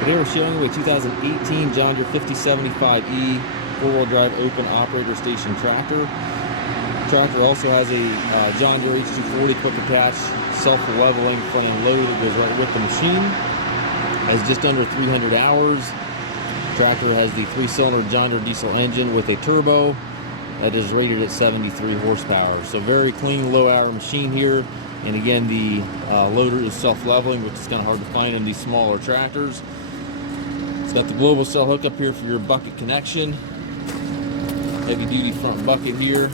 Today we're showing you a 2018 John Deere 5075E four-wheel drive open operator station tractor. The tractor also has a John Deere H240 quick attach self-leveling front end loader that goes right with the machine. Has just under 300 hours. The tractor has the 3-cylinder John Deere diesel engine with a turbo that is rated at 73 horsepower. So very clean, low-hour machine here. And again, the loader is self-leveling, which is kind of hard to find in these smaller tractors. It's got the global cell hookup here for your bucket connection. Heavy duty front bucket here.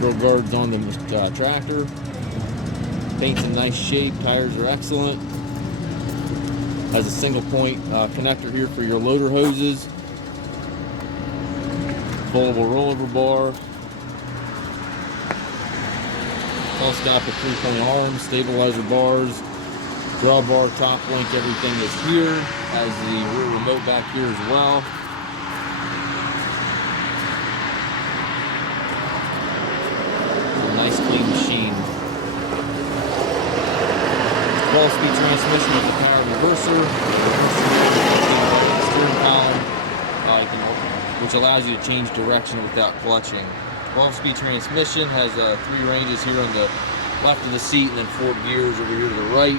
Grill guards on the tractor. Paint's in nice shape. Tires are excellent. Has a single point connector here for your loader hoses. Foldable rollover bar. Telescopic 3-point arms, stabilizer bars, drawbar, top link, everything is here. Has the rear remote back here as well. It's a nice clean machine. 12-speed transmission with the power reverser, steering column, which allows you to change direction without clutching. 12-speed transmission has 3 ranges here on the left of the seat and then 4 gears over here to the right.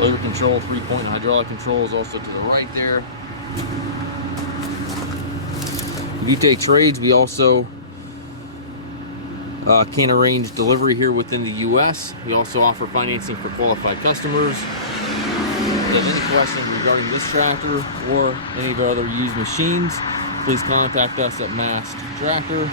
Loader control, 3-point hydraulic control is also to the right there. If you take trades, we also can arrange delivery here within the U.S. We also offer financing for qualified customers. If you have any questions regarding this tractor or any of our other used machines, please contact us at Mast.com.